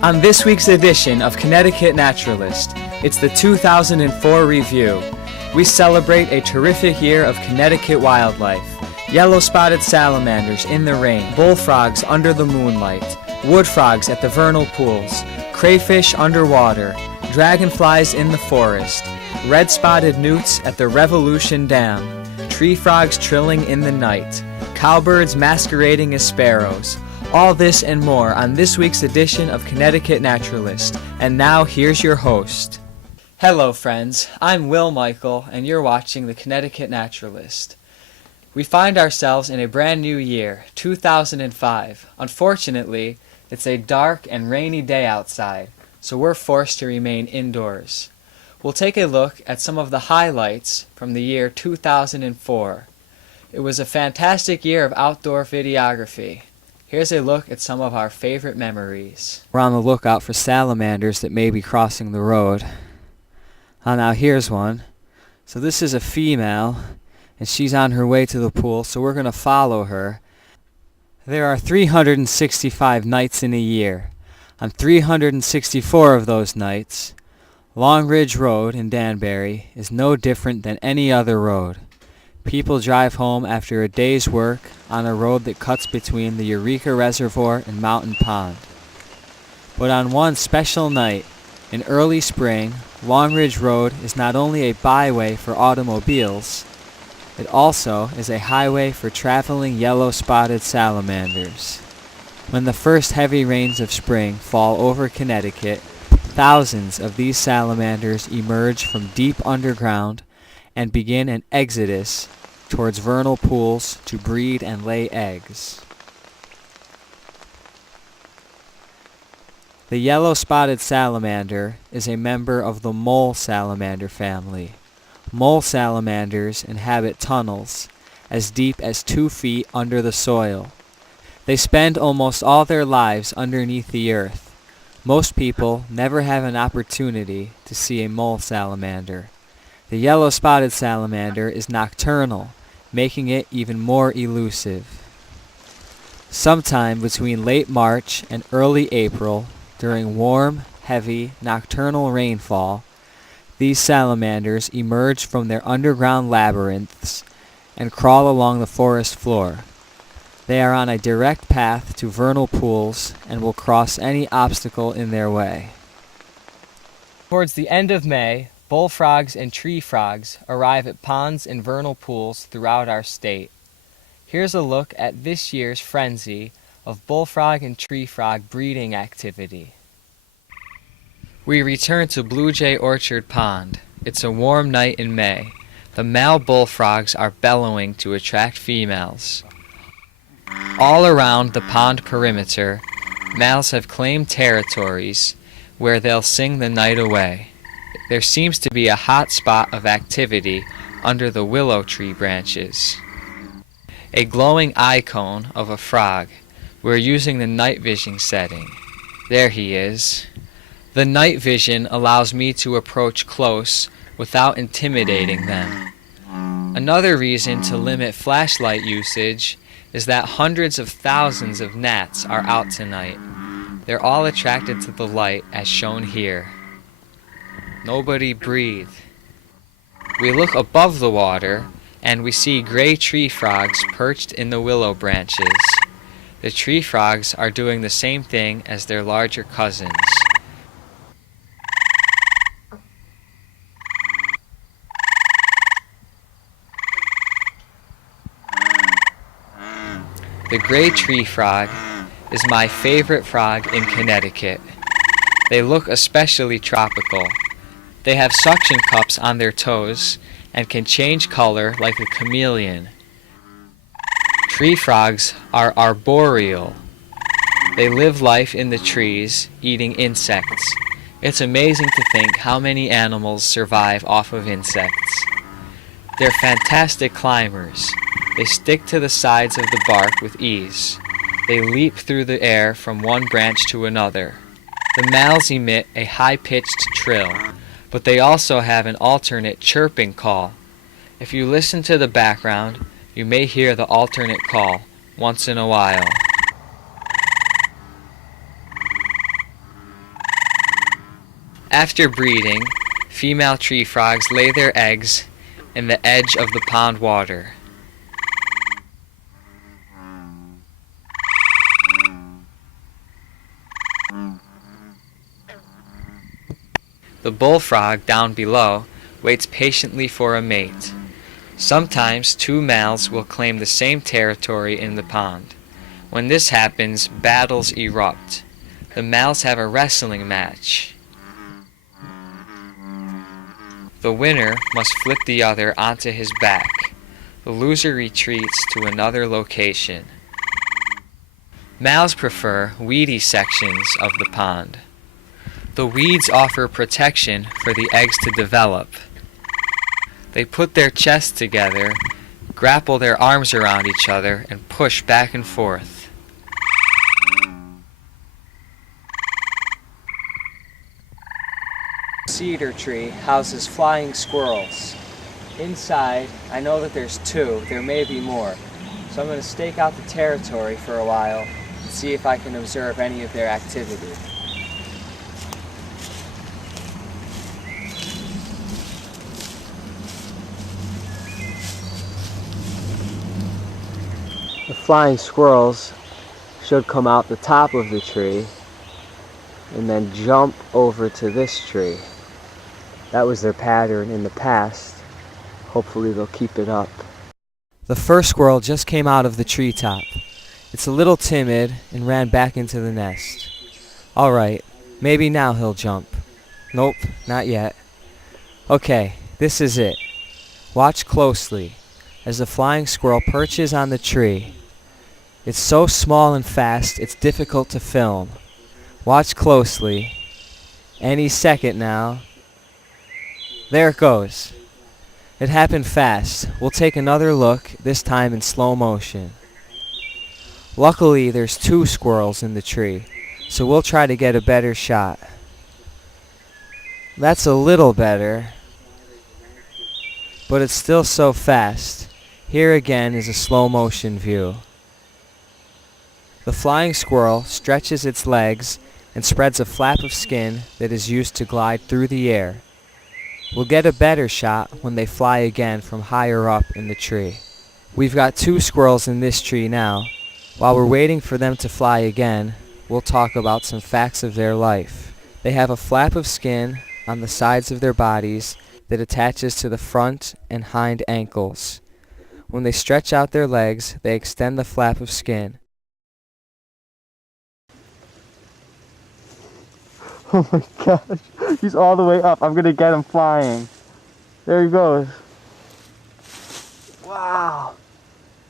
On this week's edition of Connecticut Naturalist, it's the 2004 review. We celebrate a terrific year of Connecticut wildlife. Yellow-spotted salamanders in the rain, bullfrogs under the moonlight, wood frogs at the vernal pools, crayfish underwater, dragonflies in the forest, red-spotted newts at the Revolution Dam, tree frogs trilling in the night, cowbirds masquerading as sparrows. All this and more on this week's edition of Connecticut Naturalist. And now, here's your host. Hello, friends. I'm Will Michael, and you're watching the Connecticut Naturalist. We find ourselves in a brand new year, 2005. Unfortunately, it's a dark and rainy day outside, so we're forced to remain indoors. We'll take a look at some of the highlights from the year 2004. It was a fantastic year of outdoor videography. Here's a look at some of our favorite memories. We're on the lookout for salamanders that may be crossing the road. Now here's one. So this is a female, and she's on her way to the pool, so we're going to follow her. There are 365 nights in a year. On 364 of those nights, Long Ridge Road in Danbury is no different than any other road. People drive home after a day's work on a road that cuts between the Eureka Reservoir and Mountain Pond. But on one special night, in early spring, Long Ridge Road is not only a byway for automobiles, it also is a highway for traveling yellow-spotted salamanders. When the first heavy rains of spring fall over Connecticut, thousands of these salamanders emerge from deep underground and begin an exodus towards vernal pools to breed and lay eggs. The yellow-spotted salamander is a member of the mole salamander family. Mole salamanders inhabit tunnels as deep as 2 feet under the soil. They spend almost all their lives underneath the earth. Most people never have an opportunity to see a mole salamander. The yellow-spotted salamander is nocturnal, making it even more elusive. Sometime between late March and early April, during warm, heavy, nocturnal rainfall, these salamanders emerge from their underground labyrinths and crawl along the forest floor. They are on a direct path to vernal pools and will cross any obstacle in their way. Towards the end of May, bullfrogs and tree frogs arrive at ponds and vernal pools throughout our state. Here's a look at this year's frenzy of bullfrog and tree frog breeding activity. We return to Blue Jay Orchard Pond. It's a warm night in May. The male bullfrogs are bellowing to attract females. All around the pond perimeter, males have claimed territories where they'll sing the night away. There seems to be a hot spot of activity under the willow tree branches. A glowing eye cone of a frog. We're using the night vision setting. There he is. The night vision allows me to approach close without intimidating them. Another reason to limit flashlight usage is that hundreds of thousands of gnats are out tonight. They're all attracted to the light as shown here. Nobody breathe. We look above the water and we see gray tree frogs perched in the willow branches. The tree frogs are doing the same thing as their larger cousins. The gray tree frog is my favorite frog in Connecticut. They look especially tropical. They have suction cups on their toes and can change color like a chameleon. Tree frogs are arboreal. They live life in the trees, eating insects. It's amazing to think how many animals survive off of insects. They're fantastic climbers. They stick to the sides of the bark with ease. They leap through the air from one branch to another. The males emit a high-pitched trill, but they also have an alternate chirping call. If you listen to the background, you may hear the alternate call once in a while. After breeding, female tree frogs lay their eggs in the edge of the pond water. The bullfrog down below waits patiently for a mate. Sometimes two males will claim the same territory in the pond. When this happens, battles erupt. The males have a wrestling match. The winner must flip the other onto his back. The loser retreats to another location. Males prefer weedy sections of the pond. The weeds offer protection for the eggs to develop. They put their chests together, grapple their arms around each other, and push back and forth. Cedar tree houses flying squirrels. Inside, I know that there's two, there may be more. So I'm going to stake out the territory for a while and see if I can observe any of their activity. The flying squirrels should come out the top of the tree and then jump over to this tree. That was their pattern in the past. Hopefully they'll keep it up. The first squirrel just came out of the treetop. It's a little timid and ran back into the nest. Alright, maybe now he'll jump. Nope, not yet. Okay, this is it. Watch closely as the flying squirrel perches on the tree. It's so small and fast, it's difficult to film. Watch closely. Any second now. There it goes. It happened fast. We'll take another look, this time in slow motion. Luckily, there's two squirrels in the tree, so we'll try to get a better shot. That's a little better, but it's still so fast. Here again is a slow motion view. The flying squirrel stretches its legs and spreads a flap of skin that is used to glide through the air. We'll get a better shot when they fly again from higher up in the tree. We've got two squirrels in this tree now. While we're waiting for them to fly again, we'll talk about some facts of their life. They have a flap of skin on the sides of their bodies that attaches to the front and hind ankles. When they stretch out their legs, they extend the flap of skin. Oh my gosh, he's all the way up. I'm gonna get him flying. There he goes. Wow.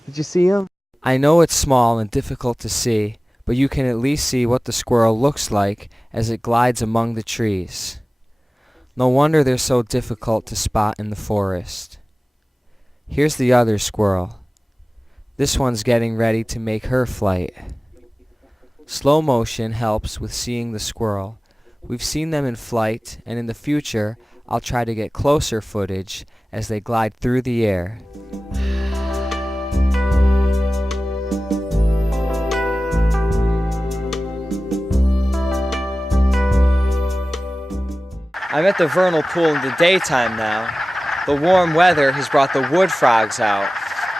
Did you see him? I know it's small and difficult to see, but you can at least see what the squirrel looks like as it glides among the trees. No wonder they're so difficult to spot in the forest. Here's the other squirrel. This one's getting ready to make her flight. Slow motion helps with seeing the squirrel. We've seen them in flight, and in the future, I'll try to get closer footage as they glide through the air. I'm at the vernal pool in the daytime now. The warm weather has brought the wood frogs out.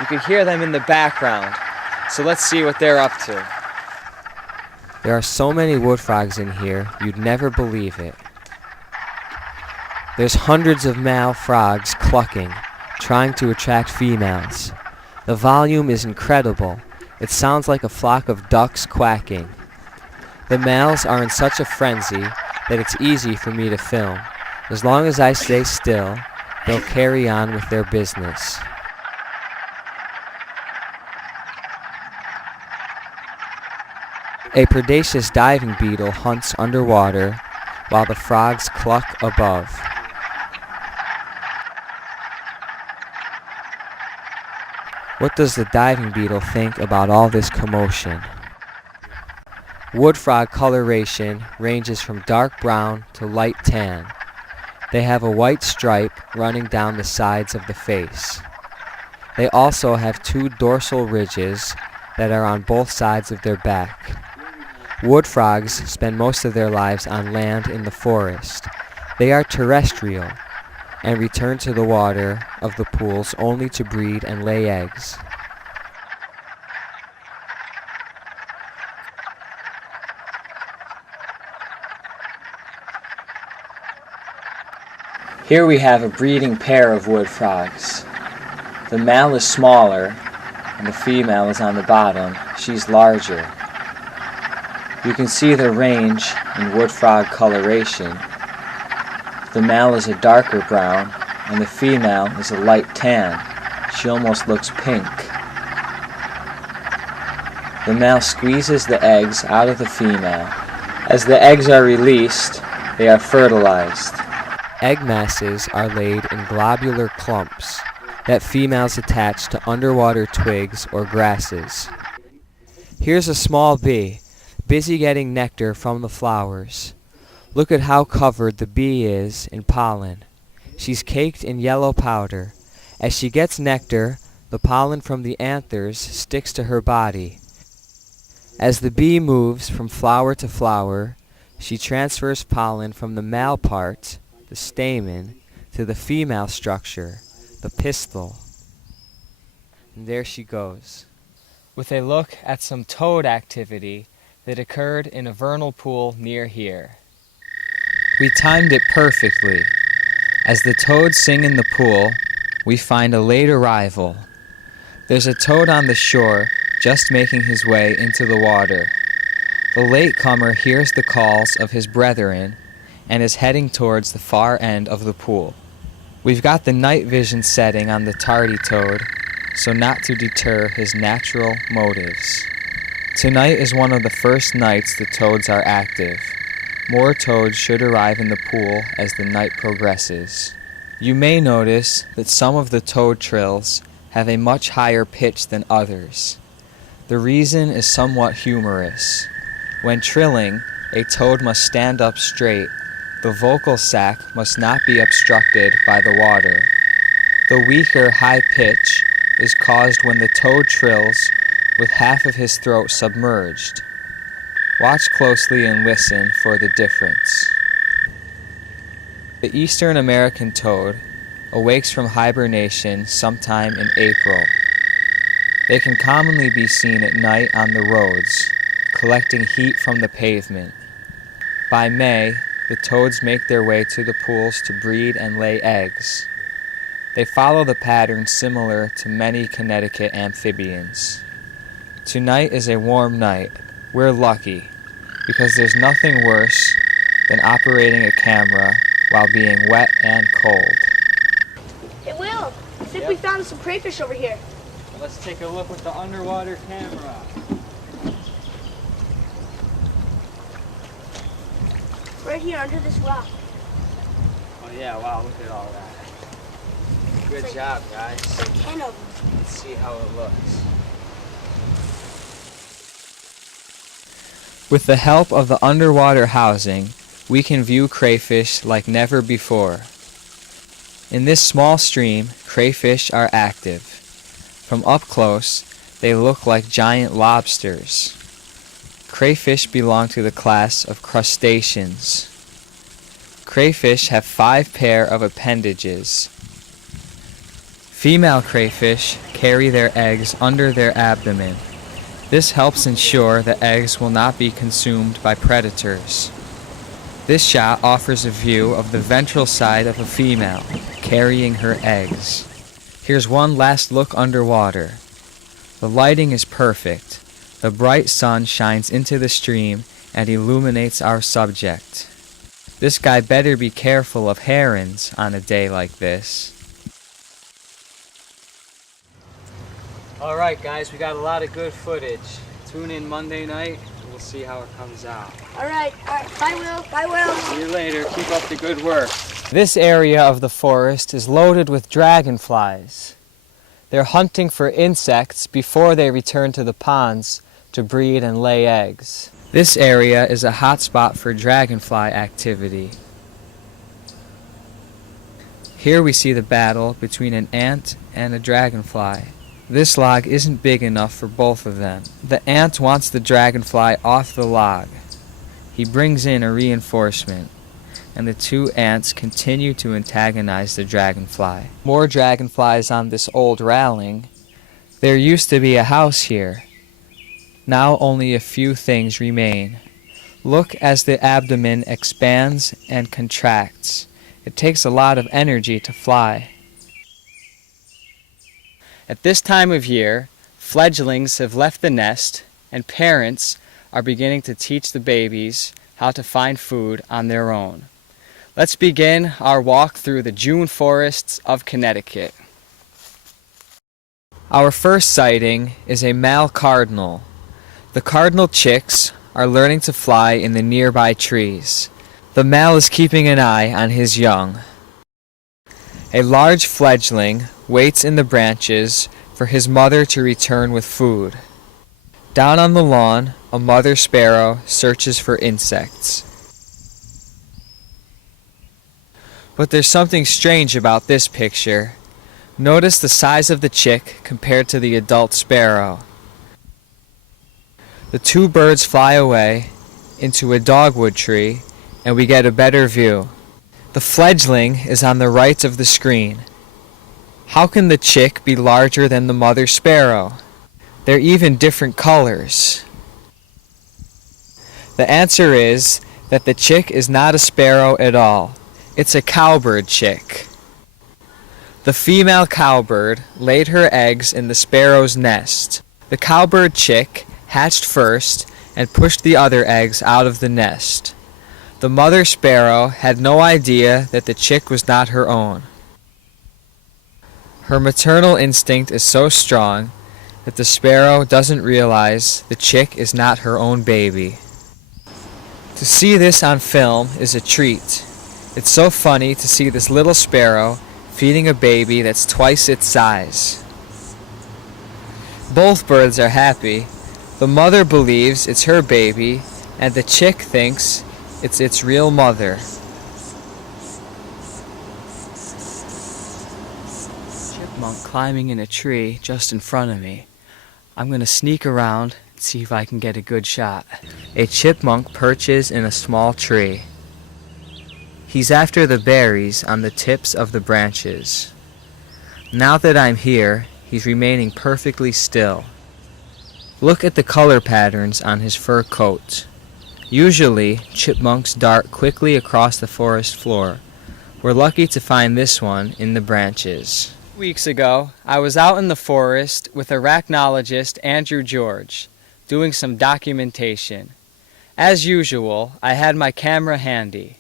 You can hear them in the background. So let's see what they're up to. There are so many wood frogs in here, you'd never believe it. There's hundreds of male frogs clucking, trying to attract females. The volume is incredible. It sounds like a flock of ducks quacking. The males are in such a frenzy that it's easy for me to film. As long as I stay still, they'll carry on with their business. A predaceous diving beetle hunts underwater while the frogs cluck above. What does the diving beetle think about all this commotion? Wood frog coloration ranges from dark brown to light tan. They have a white stripe running down the sides of the face. They also have two dorsal ridges that are on both sides of their back. Wood frogs spend most of their lives on land in the forest. They are terrestrial and return to the water of the pools only to breed and lay eggs. Here we have a breeding pair of wood frogs. The male is smaller and the female is on the bottom. She's larger. You can see the range in wood frog coloration. The male is a darker brown and the female is a light tan. She almost looks pink. The male squeezes the eggs out of the female. As the eggs are released, they are fertilized. Egg masses are laid in globular clumps that females attach to underwater twigs or grasses. Here's a small bee, busy getting nectar from the flowers. Look at how covered the bee is in pollen. She's caked in yellow powder. As she gets nectar, the pollen from the anthers sticks to her body. As the bee moves from flower to flower, she transfers pollen from the male part, the stamen, to the female structure, the pistil. And there she goes, with a look at some toad activity that occurred in a vernal pool near here. We timed it perfectly. As the toads sing in the pool, we find a late arrival. There's a toad on the shore just making his way into the water. The latecomer hears the calls of his brethren and is heading towards the far end of the pool. We've got the night vision setting on the tardy toad, so not to deter his natural motives. Tonight is one of the first nights the toads are active. More toads should arrive in the pool as the night progresses. You may notice that some of the toad trills have a much higher pitch than others. The reason is somewhat humorous. When trilling, a toad must stand up straight. The vocal sac must not be obstructed by the water. The weaker high pitch is caused when the toad trills with half of his throat submerged. Watch closely and listen for the difference. The Eastern American toad awakes from hibernation sometime in April. They can commonly be seen at night on the roads, collecting heat from the pavement. By May, the toads make their way to the pools to breed and lay eggs. They follow the pattern similar to many Connecticut amphibians. Tonight is a warm night. We're lucky, because there's nothing worse than operating a camera while being wet and cold. Hey Will, I think we found some crayfish over here. Let's take a look with the underwater camera. Right here under this rock. Oh yeah, wow, look at all that. Good job, guys. Like 10 of them. Let's see how it looks. With the help of the underwater housing, we can view crayfish like never before. In this small stream, crayfish are active. From up close, they look like giant lobsters. Crayfish belong to the class of crustaceans. Crayfish have 5 pair of appendages. Female crayfish carry their eggs under their abdomen. This helps ensure the eggs will not be consumed by predators. This shot offers a view of the ventral side of a female carrying her eggs. Here's one last look underwater. The lighting is perfect. The bright sun shines into the stream and illuminates our subject. This guy better be careful of herons on a day like this. Alright guys, we got a lot of good footage. Tune in Monday night and we'll see how it comes out. Alright, bye Will, bye Will. See you later, keep up the good work. This area of the forest is loaded with dragonflies. They're hunting for insects before they return to the ponds to breed and lay eggs. This area is a hotspot for dragonfly activity. Here we see the battle between an ant and a dragonfly. This log isn't big enough for both of them. The ant wants the dragonfly off the log. He brings in a reinforcement, and the two ants continue to antagonize the dragonfly. More dragonflies on this old railing. There used to be a house here. Now only a few things remain. Look as the abdomen expands and contracts. It takes a lot of energy to fly. At this time of year, fledglings have left the nest and parents are beginning to teach the babies how to find food on their own. Let's begin our walk through the June forests of Connecticut. Our first sighting is a male cardinal. The cardinal chicks are learning to fly in the nearby trees. The male is keeping an eye on his young. A large fledgling waits in the branches for his mother to return with food. Down on the lawn, a mother sparrow searches for insects. But there's something strange about this picture. Notice the size of the chick compared to the adult sparrow. The two birds fly away into a dogwood tree and we get a better view. The fledgling is on the right of the screen. How can the chick be larger than the mother sparrow? They're even different colors. The answer is that the chick is not a sparrow at all. It's a cowbird chick. The female cowbird laid her eggs in the sparrow's nest. The cowbird chick hatched first and pushed the other eggs out of the nest. The mother sparrow had no idea that the chick was not her own. Her maternal instinct is so strong that the sparrow doesn't realize the chick is not her own baby. To see this on film is a treat. It's so funny to see this little sparrow feeding a baby that's twice its size. Both birds are happy. The mother believes it's her baby, and the chick thinks it's its real mother. Chipmunk climbing in a tree just in front of me. I'm going to sneak around and see if I can get a good shot. A chipmunk perches in a small tree. He's after the berries on the tips of the branches. Now that I'm here, he's remaining perfectly still. Look at the color patterns on his fur coat. Usually, chipmunks dart quickly across the forest floor. We're lucky to find this one in the branches. Weeks ago, I was out in the forest with arachnologist Andrew George, doing some documentation. As usual, I had my camera handy.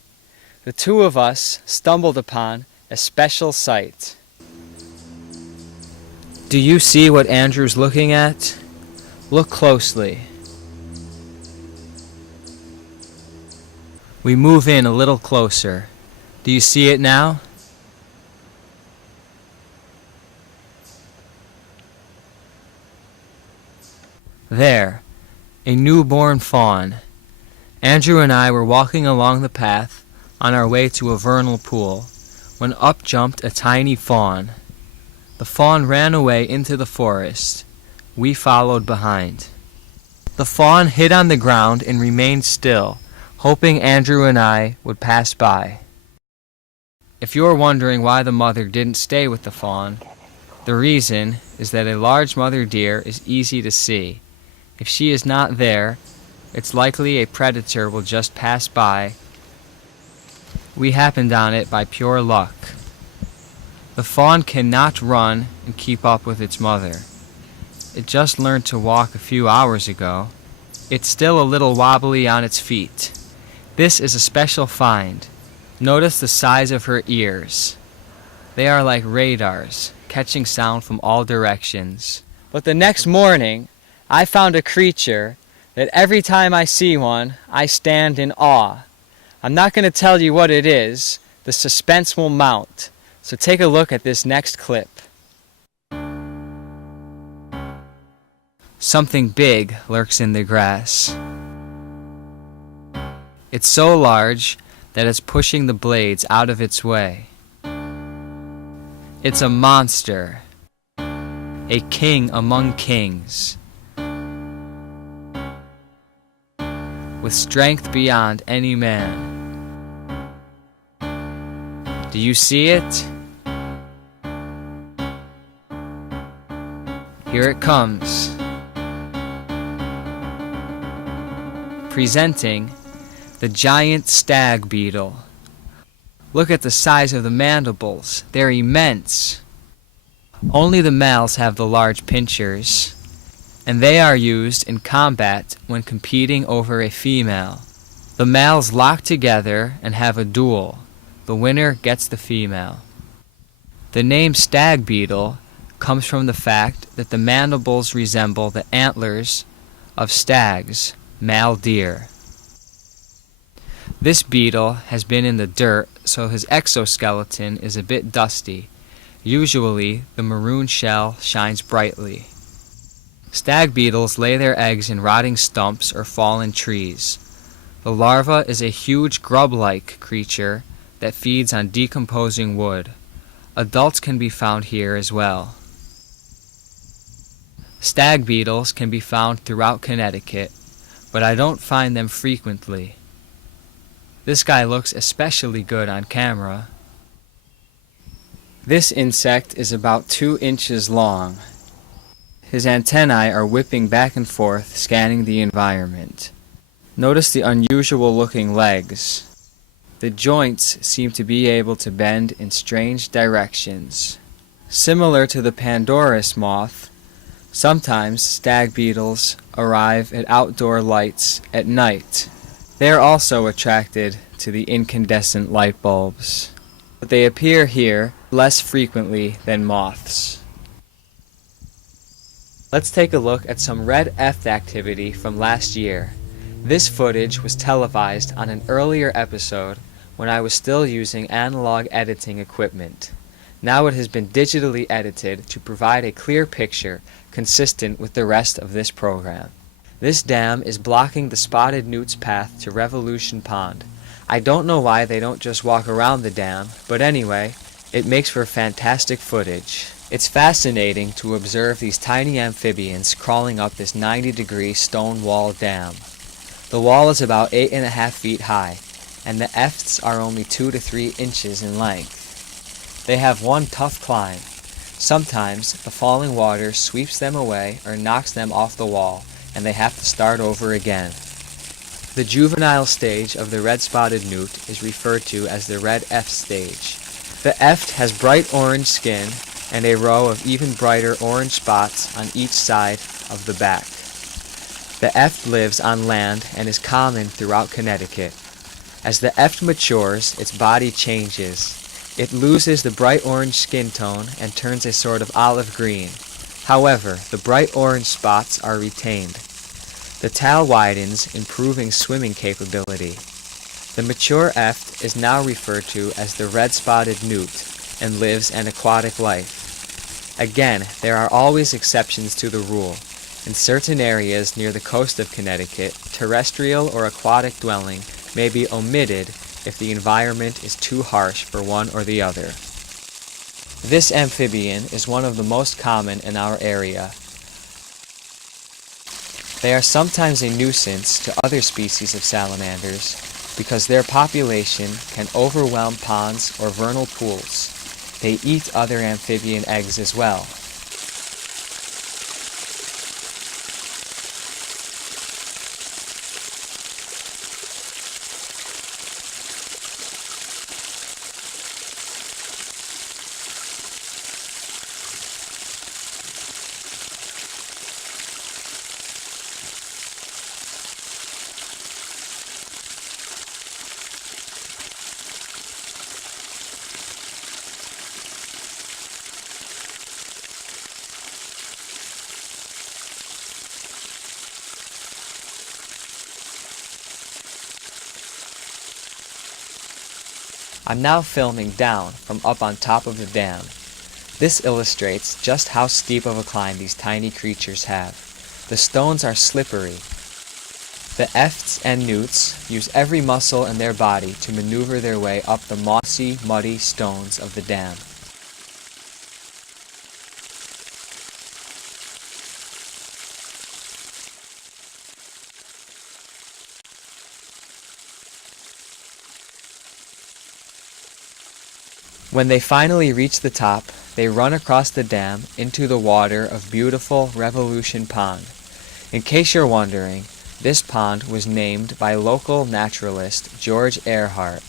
The two of us stumbled upon a special sight. Do you see what Andrew's looking at? Look closely. We move in a little closer. Do you see it now? There, a newborn fawn. Andrew and I were walking along the path on our way to a vernal pool when up jumped a tiny fawn. The fawn ran away into the forest. We followed behind. The fawn hid on the ground and remained still, hoping Andrew and I would pass by. If you're wondering why the mother didn't stay with the fawn, the reason is that a large mother deer is easy to see. If she is not there, it's likely a predator will just pass by. We happened on it by pure luck. The fawn cannot run and keep up with its mother. It just learned to walk a few hours ago. It's still a little wobbly on its feet. This is a special find. Notice the size of her ears. They are like radars, catching sound from all directions. But the next morning, I found a creature that every time I see one, I stand in awe. I'm not going to tell you what it is. The suspense will mount. So take a look at this next clip. Something big lurks in the grass. It's so large that it's pushing the blades out of its way. It's a monster, a king among kings, with strength beyond any man. Do you see it? Here it comes. Presenting the giant stag beetle. Look at the size of the mandibles. They're immense. Only the males have the large pinchers, and they are used in combat when competing over a female. The males lock together and have a duel. The winner gets the female. The name stag beetle comes from the fact that the mandibles resemble the antlers of stags, male deer. This beetle has been in the dirt, so his exoskeleton is a bit dusty. Usually, the maroon shell shines brightly. Stag beetles lay their eggs in rotting stumps or fallen trees. The larva is a huge grub-like creature that feeds on decomposing wood. Adults can be found here as well. Stag beetles can be found throughout Connecticut, but I don't find them frequently. This guy looks especially good on camera. This insect is about 2 inches long. His antennae are whipping back and forth, scanning the environment. Notice the unusual looking legs. The joints seem to be able to bend in strange directions. Similar to the Pandora's moth, sometimes stag beetles arrive at outdoor lights at night. They are also attracted to the incandescent light bulbs, but they appear here less frequently than moths. Let's take a look at some red F activity from last year. This footage was televised on an earlier episode when I was still using analog editing equipment. Now it has been digitally edited to provide a clear picture consistent with the rest of this program. This dam is blocking the spotted newt's path to Revolution Pond. I don't know why they don't just walk around the dam, but anyway, it makes for fantastic footage. It's fascinating to observe these tiny amphibians crawling up this 90-degree stone wall dam. The wall is about 8.5 feet high, and the efts are only 2 to 3 inches in length. They have one tough climb. Sometimes the falling water sweeps them away or knocks them off the wall, and they have to start over again. The juvenile stage of the red-spotted newt is referred to as the red F stage. The eft has bright orange skin and a row of even brighter orange spots on each side of the back. The eft lives on land and is common throughout Connecticut. As the eft matures, its body changes. It loses the bright orange skin tone and turns a sort of olive green. However, the bright orange spots are retained. The tail widens, improving swimming capability. The mature eft is now referred to as the red-spotted newt and lives an aquatic life. Again, there are always exceptions to the rule. In certain areas near the coast of Connecticut, terrestrial or aquatic dwelling may be omitted if the environment is too harsh for one or the other. This amphibian is one of the most common in our area. They are sometimes a nuisance to other species of salamanders because their population can overwhelm ponds or vernal pools. They eat other amphibian eggs as well. I'm now filming down from up on top of the dam. This illustrates just how steep of a climb these tiny creatures have. The stones are slippery. The efts and newts use every muscle in their body to maneuver their way up the mossy, muddy stones of the dam. When they finally reach the top, they run across the dam into the water of beautiful Revolution Pond. In case you're wondering, this pond was named by local naturalist George Earhart.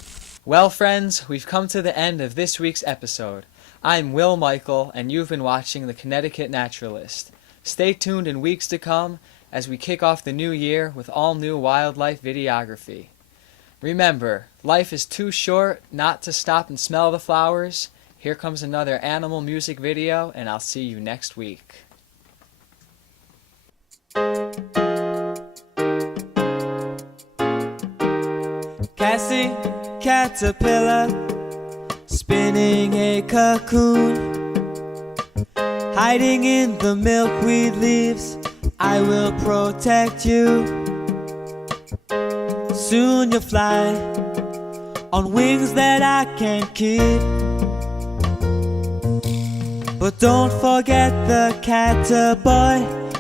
Well, friends, we've come to the end of this week's episode. I'm Will Michael, and you've been watching the Connecticut Naturalist. Stay tuned in weeks to come as we kick off the new year with all new wildlife videography. Remember, life is too short not to stop and smell the flowers. Here comes another animal music video, and I'll see you next week. Cassie, caterpillar, spinning a cocoon, hiding in the milkweed leaves, I will protect you. Soon you'll fly on wings that I can't keep, but don't forget the catter boy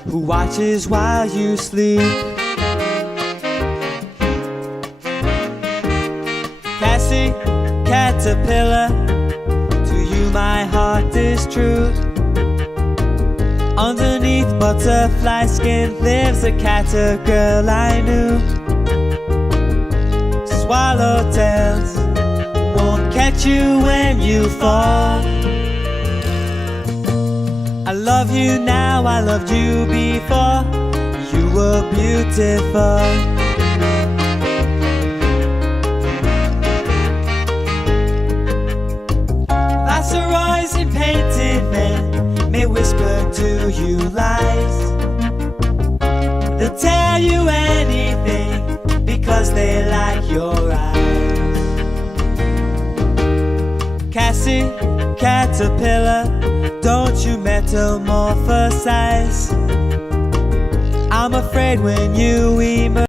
who watches while you sleep. Cassie, caterpillar, to you my heart is true. Underneath butterfly skin lives a catter girl I knew. Swallowtails won't catch you when you fall. I love you now, I loved you before. You were beautiful. Viceroys and painted men may whisper to you lies. They'll tell you anything because they like your eyes. Cassie, caterpillar, don't you metamorphosize. I'm afraid when you emerge